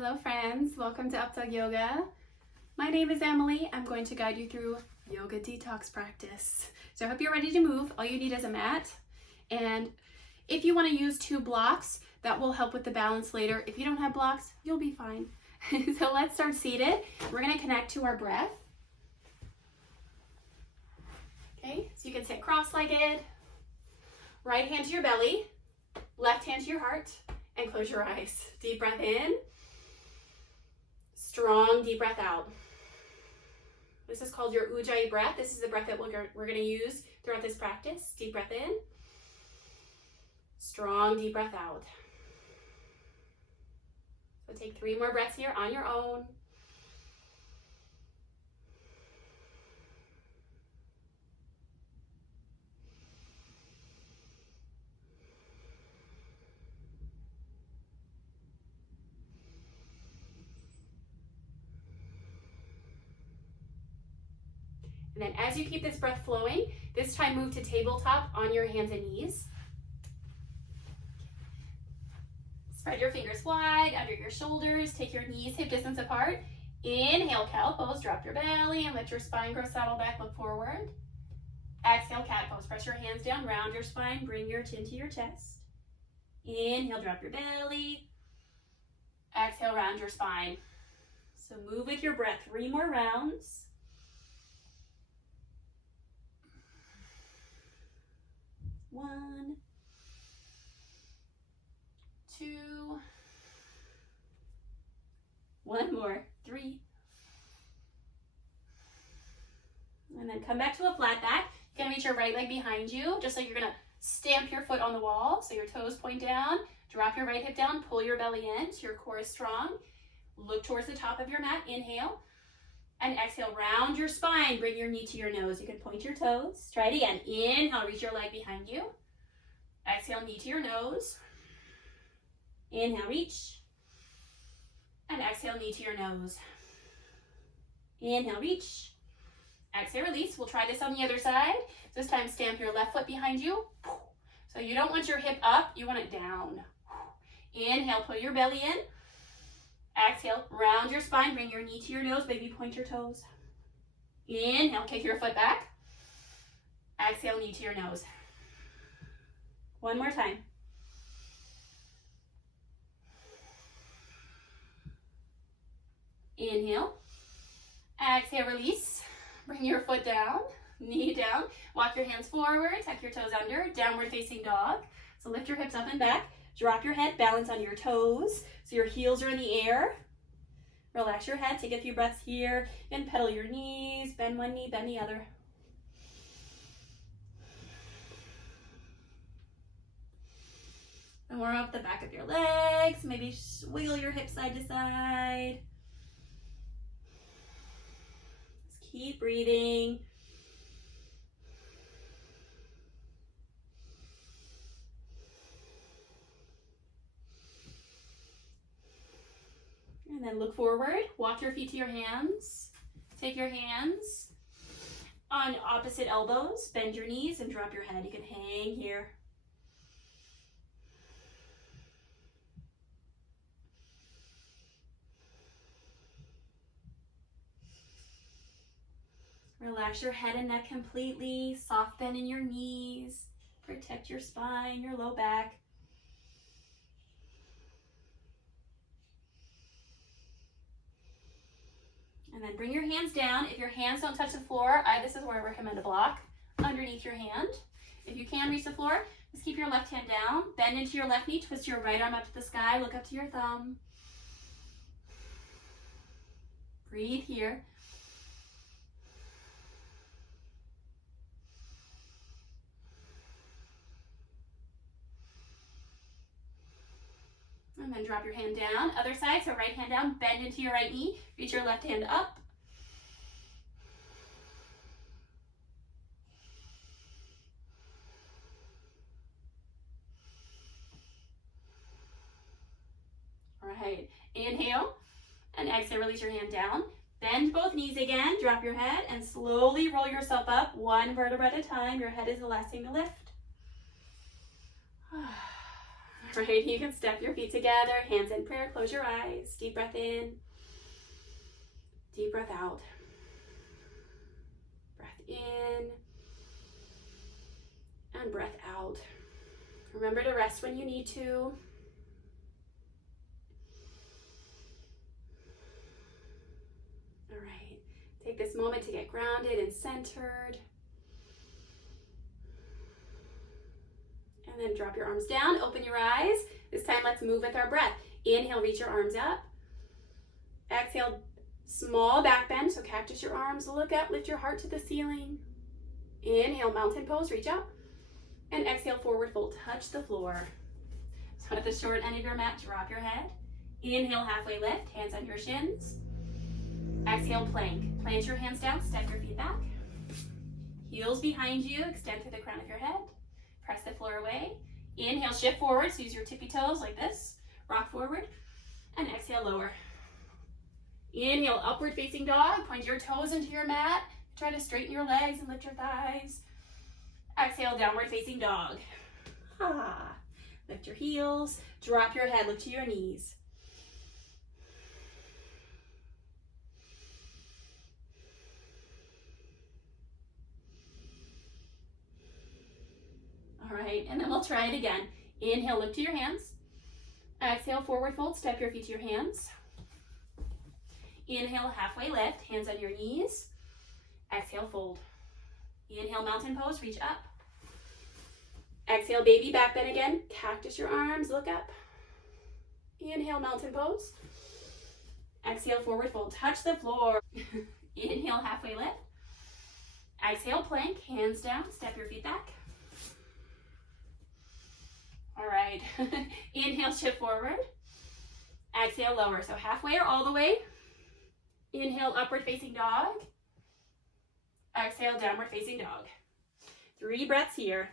Hello friends, welcome to Updawg-Yoga. My name is Emily. I'm going to guide you through yoga detox practice. So I hope you're ready to move. All you need is a mat. And if you want to use 2 blocks, that will help with the balance later. If you don't have blocks, you'll be fine. So let's start seated. We're going to connect to our breath. Okay, so you can sit cross-legged. Right hand to your belly, left hand to your heart, and close your eyes. Deep breath in. Strong deep breath out. This is called your Ujjayi breath. This is the breath that we're going to use throughout this practice. Deep breath in. Strong deep breath out. So take 3 more breaths here on your own. And then as you keep this breath flowing, this time move to tabletop on your hands and knees. Spread your fingers wide under your shoulders. Take your knees hip distance apart. Inhale, cow pose. Drop your belly and let your spine grow, saddle back, look forward. Exhale, cat pose. Press your hands down, round your spine. Bring your chin to your chest. Inhale, drop your belly. Exhale, round your spine. So move with your breath. 3 more rounds. 1, 2, 1 more, 3. And then come back to a flat back. You're gonna reach your right leg behind you, just like you're gonna stamp your foot on the wall. So your toes point down, drop your right hip down, pull your belly in so your core is strong. Look towards the top of your mat, inhale. And exhale, round your spine, bring your knee to your nose. You can point your toes. Try it again. Inhale, reach your leg behind you. Exhale, knee to your nose. Inhale, reach. And exhale, knee to your nose. Inhale, reach. Exhale, release. We'll try this on the other side. This time, stamp your left foot behind you. So you don't want your hip up, you want it down. Inhale, pull your belly in. Exhale, round your spine, bring your knee to your nose, baby point your toes. Inhale, kick your foot back. Exhale, knee to your nose. 1 more time. Inhale. Exhale, release. Bring your foot down, knee down. Walk your hands forward, tuck your toes under, downward facing dog. So lift your hips up and back. Drop your head, balance on your toes. So your heels are in the air. Relax your head, take a few breaths here. And pedal your knees, bend one knee, bend the other. And warm up the back of your legs. Maybe wiggle your hips side to side. Just keep breathing. And then look forward, walk your feet to your hands. Take your hands on opposite elbows, bend your knees and drop your head. You can hang here. Relax your head and neck completely, soft bend in your knees. Protect your spine, your low back. And then bring your hands down. If your hands don't touch the floor, this is where I recommend a block underneath your hand. If you can reach the floor, just keep your left hand down. Bend into your left knee, twist your right arm up to the sky, look up to your thumb. Breathe here. And then drop your hand down. Other side, so right hand down, bend into your right knee, reach your left hand up. All right, inhale, and exhale, release your hand down. Bend both knees again, drop your head, and slowly roll yourself up, 1 vertebra at a time. Your head is the last thing to lift. right, you can step your feet together, hands in prayer, close your eyes, deep breath in, deep breath out. Breath in and breath out. Remember to rest when you need to. All right, take this moment to get grounded and centered. And then drop your arms down, open your eyes. This time let's move with our breath. Inhale, reach your arms up. Exhale, small back bend, so cactus your arms, look up, lift your heart to the ceiling. Inhale, mountain pose, reach up. And exhale, forward fold, touch the floor. So at the short end of your mat, drop your head. Inhale, halfway lift, hands on your shins. Exhale, plank. Plant your hands down, step your feet back. Heels behind you, extend to the crown of your head. Press the floor away. Inhale, shift forward, so use your tippy toes like this. Rock forward. And exhale, lower. Inhale, upward facing dog. Point your toes into your mat. Try to straighten your legs and lift your thighs. Exhale, downward facing dog. Lift your heels. Drop your head, look to your knees. All right, and then we'll try it again. Inhale, look to your hands. Exhale, forward fold, step your feet to your hands. Inhale, halfway lift, hands on your knees. Exhale, fold. Inhale, mountain pose, reach up. Exhale, baby back bend again. Cactus your arms, look up. Inhale, mountain pose. Exhale, forward fold, touch the floor. Inhale, halfway lift. Exhale, plank, hands down, step your feet back. All right, inhale, shift forward. Exhale, lower, so halfway or all the way. Inhale, upward facing dog. Exhale, downward facing dog. 3 breaths here.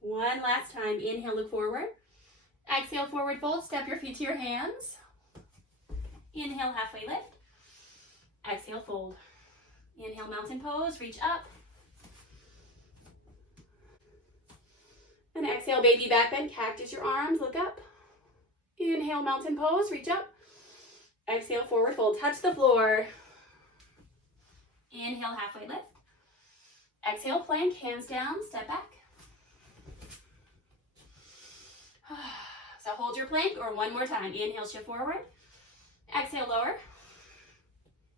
One last time. Inhale, look forward. Exhale, forward fold. Step your feet to your hands. Inhale, halfway lift. Exhale, fold. Inhale, mountain pose. Reach up. And exhale, baby back bend. Cactus your arms. Look up. Inhale, mountain pose. Reach up. Exhale, forward fold. Touch the floor. Inhale, halfway lift. Exhale, plank. Hands down. Step back. So hold your plank, or one more time. Inhale, shift forward. Exhale, lower.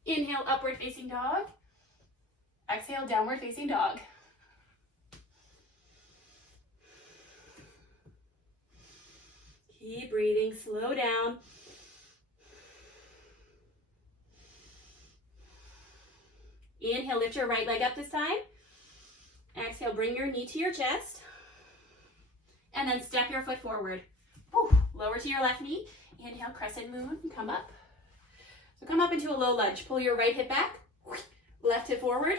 Inhale, upward facing dog. Exhale, downward facing dog. Keep breathing, slow down. Inhale, lift your right leg up this time. Exhale, bring your knee to your chest. And then step your foot forward. Lower to your left knee. Inhale, crescent moon, come up. So come up into a low lunge. Pull your right hip back. Left hip forward.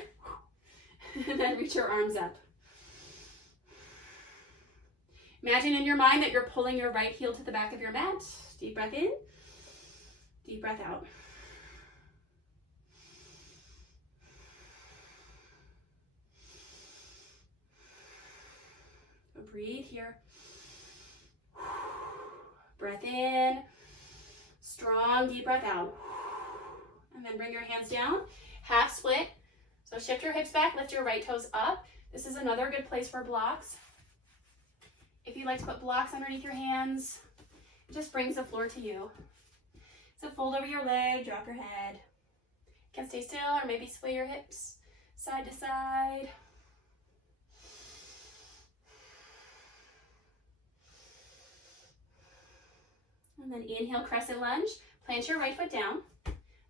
And then reach your arms up. Imagine in your mind that you're pulling your right heel to the back of your mat. Deep breath in. Deep breath out. So breathe here. Breath in. Strong, deep breath out. And then bring your hands down. Half split. So shift your hips back, lift your right toes up. This is another good place for blocks. If you like to put blocks underneath your hands, it just brings the floor to you. So fold over your leg, drop your head. You can stay still or maybe sway your hips side to side. And then inhale, crescent lunge. Plant your right foot down.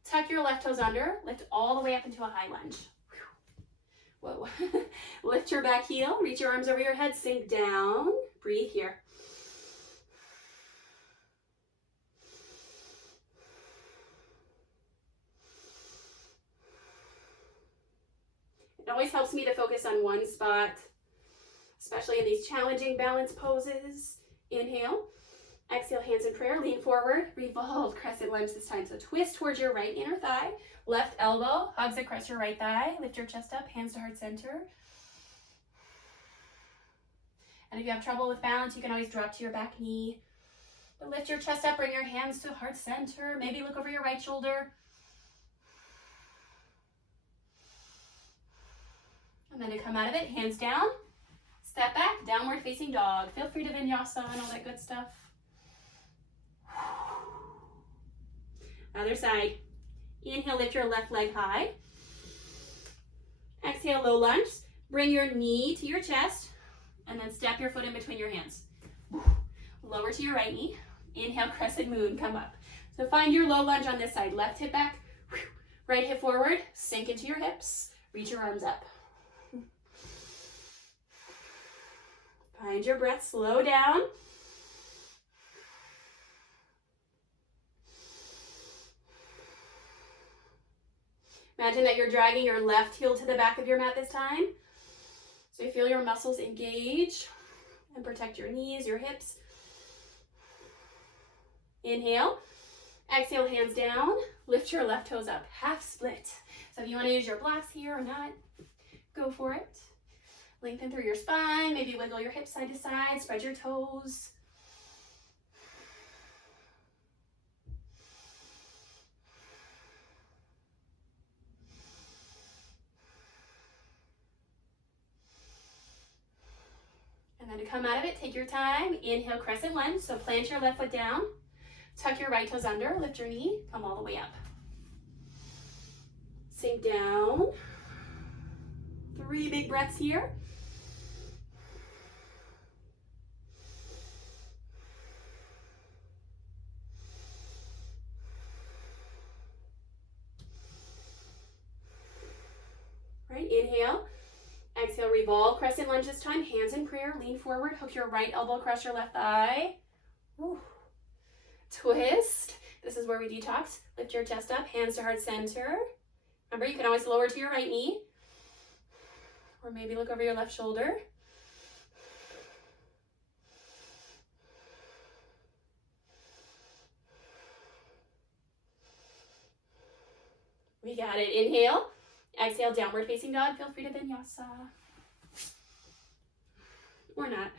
Tuck your left toes under. Lift all the way up into a high lunge. Whoa. Lift your back heel. Reach your arms over your head. Sink down. Breathe here. It always helps me to focus on one spot, especially in these challenging balance poses. Inhale. Exhale, hands in prayer, lean forward, revolve, crescent lunge this time. So twist towards your right inner thigh, left elbow hugs across your right thigh, lift your chest up, hands to heart center. And if you have trouble with balance, you can always drop to your back knee. But lift your chest up, bring your hands to heart center, maybe look over your right shoulder. And then to come out of it, hands down, step back, downward facing dog. Feel free to vinyasa and all that good stuff. Other side. Inhale, lift your left leg high. Exhale, low lunge. Bring your knee to your chest and then step your foot in between your hands. Lower to your right knee. Inhale, crescent moon, come up. So find your low lunge on this side. Left hip back, right hip forward, sink into your hips, reach your arms up. Find your breath, slow down. Imagine that you're dragging your left heel to the back of your mat this time. So you feel your muscles engage and protect your knees, your hips. Inhale. Exhale, hands down. Lift your left toes up, half split. So if you want to use your blocks here or not, go for it. Lengthen through your spine, maybe wiggle your hips side to side, spread your toes. And then to come out of it, take your time. Inhale, crescent lunge. So plant your left foot down. Tuck your right toes under. Lift your knee. Come all the way up. Sink down. 3 big breaths here. Right, inhale. Exhale, revolve, crescent lunge this time. Hands in prayer, lean forward, hook your right elbow across your left thigh. Woo. Twist. This is where we detox. Lift your chest up, hands to heart center. Remember, you can always lower to your right knee. Or maybe look over your left shoulder. We got it. Inhale. Exhale, downward facing dog. Feel free to vinyasa. Or not.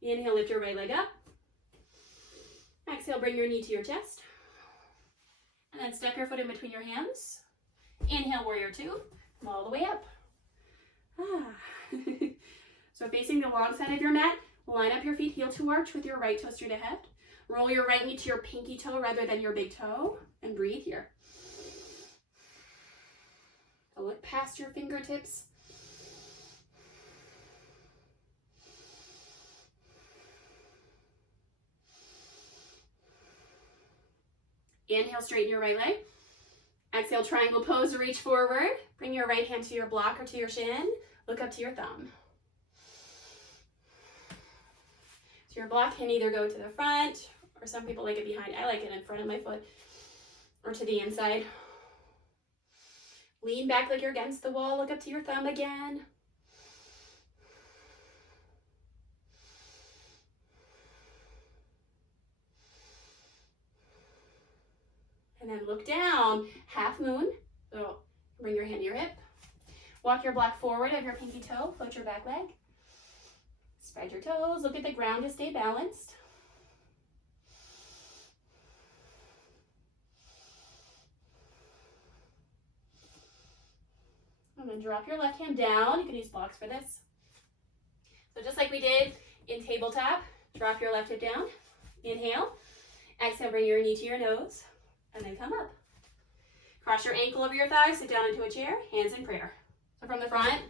Inhale, lift your right leg up. Exhale, bring your knee to your chest. And then step your foot in between your hands. Inhale, warrior two. Come all the way up. So facing the long side of your mat, line up your feet heel to arch with your right toe straight ahead. Roll your right knee to your pinky toe rather than your big toe. And breathe here. So look past your fingertips. Inhale, straighten your right leg. Exhale, triangle pose, reach forward. Bring your right hand to your block or to your shin. Look up to your thumb. So your block can either go to the front, or some people like it behind. I like it in front of my foot, or to the inside. Lean back like you're against the wall. Look up to your thumb again. And then look down, half moon. So bring your hand to your hip. Walk your block forward of your pinky toe. Float your back leg. Spread your toes. Look at the ground to stay balanced. And then drop your left hand down. You can use blocks for this. So just like we did in tabletop, drop your left hip down. Inhale. Exhale, bring your knee to your nose. And then come up. Cross your ankle over your thigh, sit down into a chair, hands in prayer. So from the front,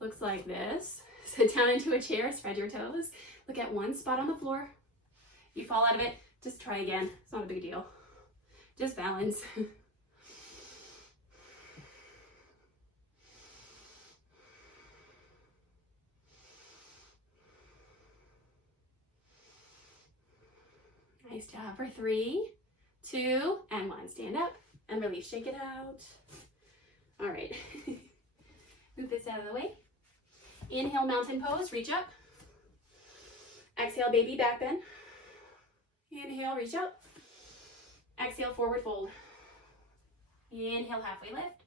looks like this. Sit down into a chair, spread your toes. Look at one spot on the floor. If you fall out of it, just try again. It's not a big deal. Just balance. Nice job. For 3, 2, and 1. Stand up and release. Shake it out. All right. Move this out of the way. Inhale, mountain pose. Reach up. Exhale, baby back bend. Inhale, reach up. Exhale, forward fold. Inhale, halfway lift.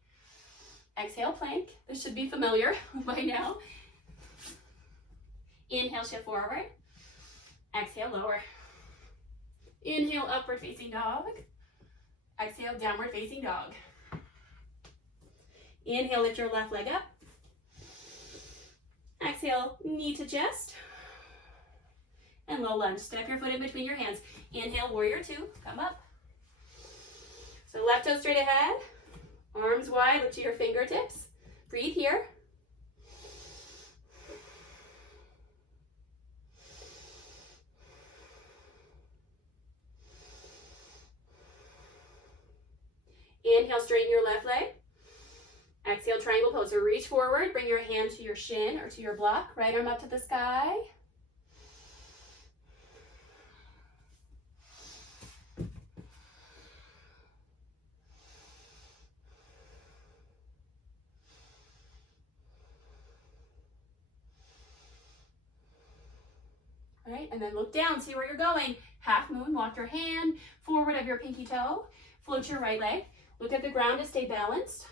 Exhale, plank. This should be familiar by now. Inhale, shift forward. Exhale, lower. Inhale, upward facing dog. Exhale, downward facing dog. Inhale, lift your left leg up. Exhale, knee to chest. And low lunge. Step your foot in between your hands. Inhale, warrior two. Come up. So left toe straight ahead. Arms wide, look to your fingertips. Breathe here. Inhale, straighten your left leg. Exhale, triangle pose. So reach forward, bring your hand to your shin or to your block. Right arm up to the sky. All right, and then look down, see where you're going. Half moon, walk your hand forward of your pinky toe. Float your right leg. Look at the ground to stay balanced.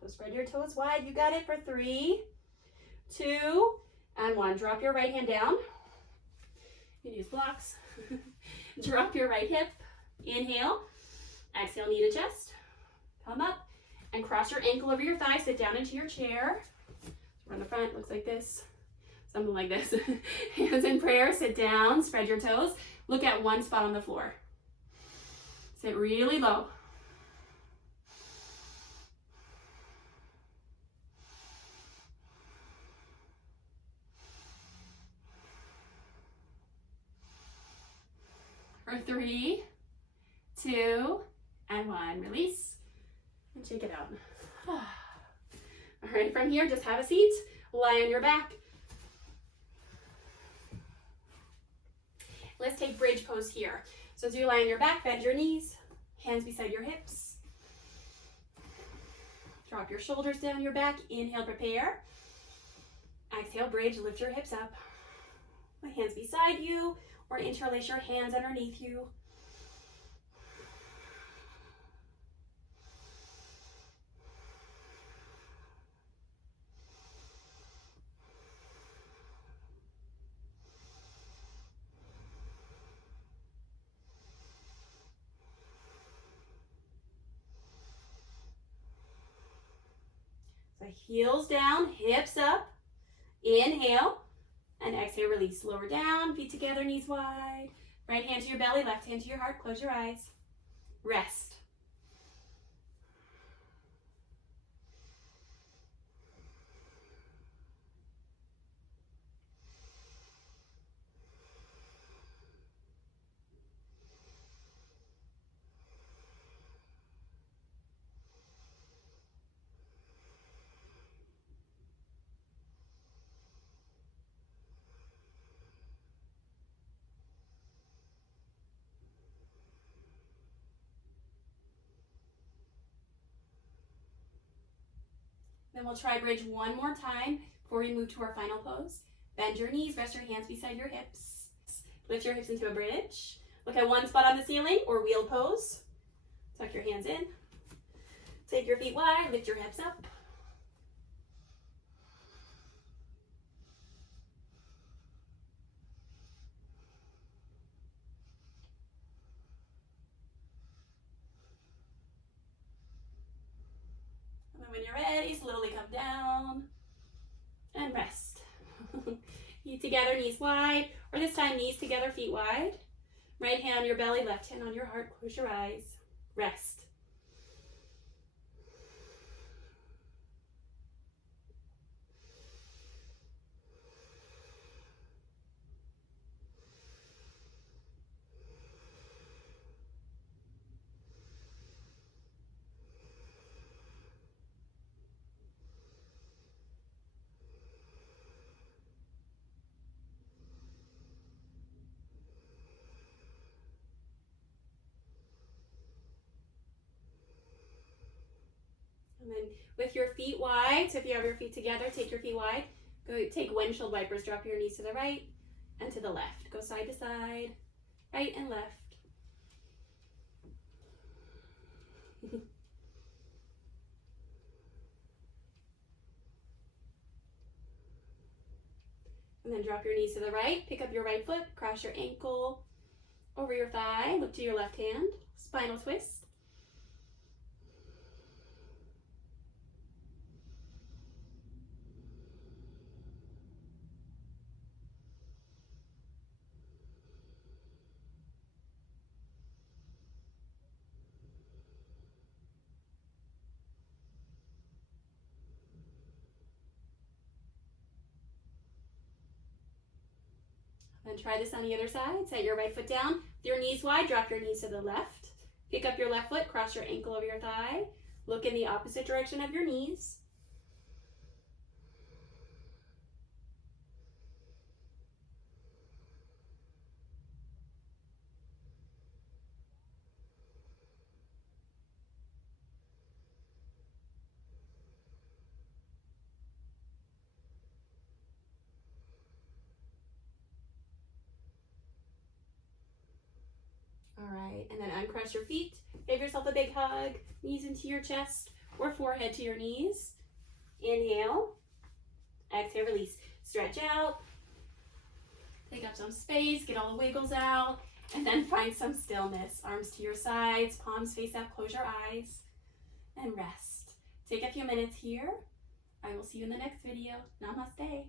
So spread your toes wide. You got it for 3, 2, and 1. Drop your right hand down. You can use blocks. Drop your right hip. Inhale. Exhale, knee to chest. Come up and cross your ankle over your thigh. Sit down into your chair. From the front, looks like this. Something like this. Hands in prayer. Sit down. Spread your toes. Look at one spot on the floor. Sit really low. For 3, 2, and 1. Release. And shake it out. All right, from here, just have a seat. Lie on your back. Let's take bridge pose here. So as you lie on your back, bend your knees, hands beside your hips. Drop your shoulders down your back. Inhale, prepare. Exhale, bridge, lift your hips up. My hands beside you, or interlace your hands underneath you. So heels down, hips up. Inhale, and exhale, release. Lower down, feet together, knees wide. Right hand to your belly, left hand to your heart. Close your eyes. Rest. Then we'll try bridge one more time before we move to our final pose. Bend your knees, rest your hands beside your hips. Lift your hips into a bridge. Look at one spot on the ceiling or wheel pose. Tuck your hands in. Take your feet wide, lift your hips up. And then when you're ready, slowly come down and rest. Feet together, knees wide, or this time knees together, feet wide. Right hand on your belly, left hand on your heart. Close your eyes. Rest. And then with your feet wide, so if you have your feet together, take your feet wide. Go take windshield wipers, drop your knees to the right and to the left. Go side to side, right and left. And then drop your knees to the right, pick up your right foot, cross your ankle over your thigh, look to your left hand, spinal twist. Then try this on the other side. Set your right foot down. With your knees wide, drop your knees to the left. Pick up your left foot, cross your ankle over your thigh. Look in the opposite direction of your knees. All right, and then uncross your feet. Give yourself a big hug, knees into your chest or forehead to your knees. Inhale, exhale, release. Stretch out, take up some space, get all the wiggles out, and then find some stillness. Arms to your sides, palms face up, close your eyes, and rest. Take a few minutes here. I will see you in the next video. Namaste.